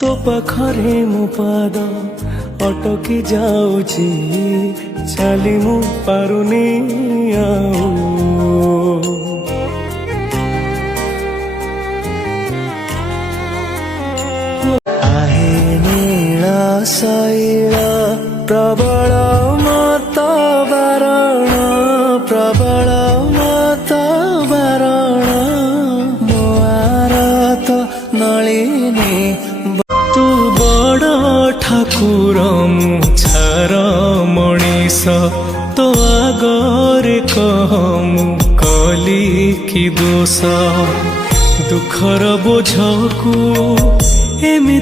तो पाखरे मो पाद अटकी जाऊची चाली मु पारुनी आऊ आहे नील शैल प्रबल मत बारण प्रबल मत बारण मो आरत नलिनी तू बड़ ठाकुर मु छार मनीष तो आगरे कह मु कली कि दोष दुखर बोझकू एमि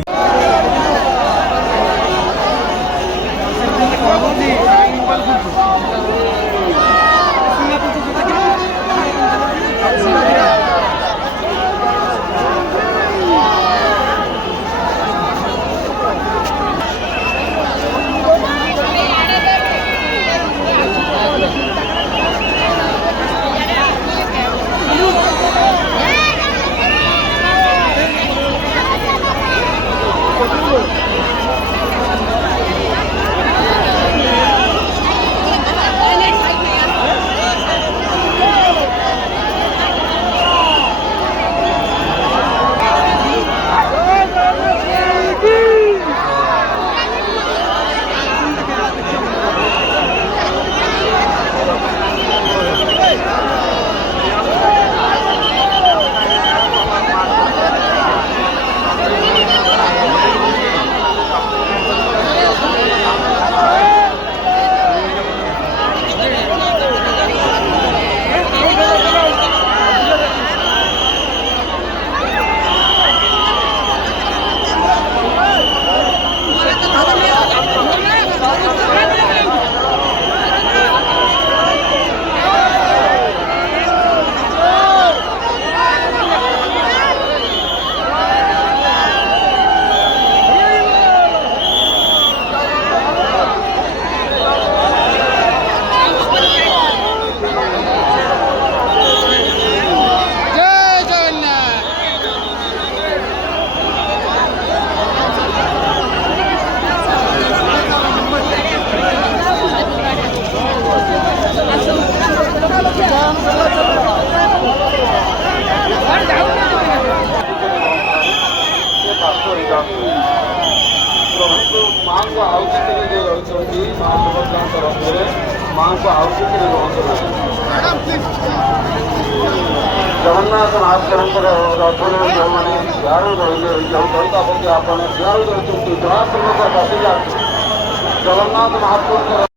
माँ को आहुति माँ को आहुति जगन्नाथ महाप्रभु रथन मैंने सियाड़ रही आप जगन्नाथ महाप्रभु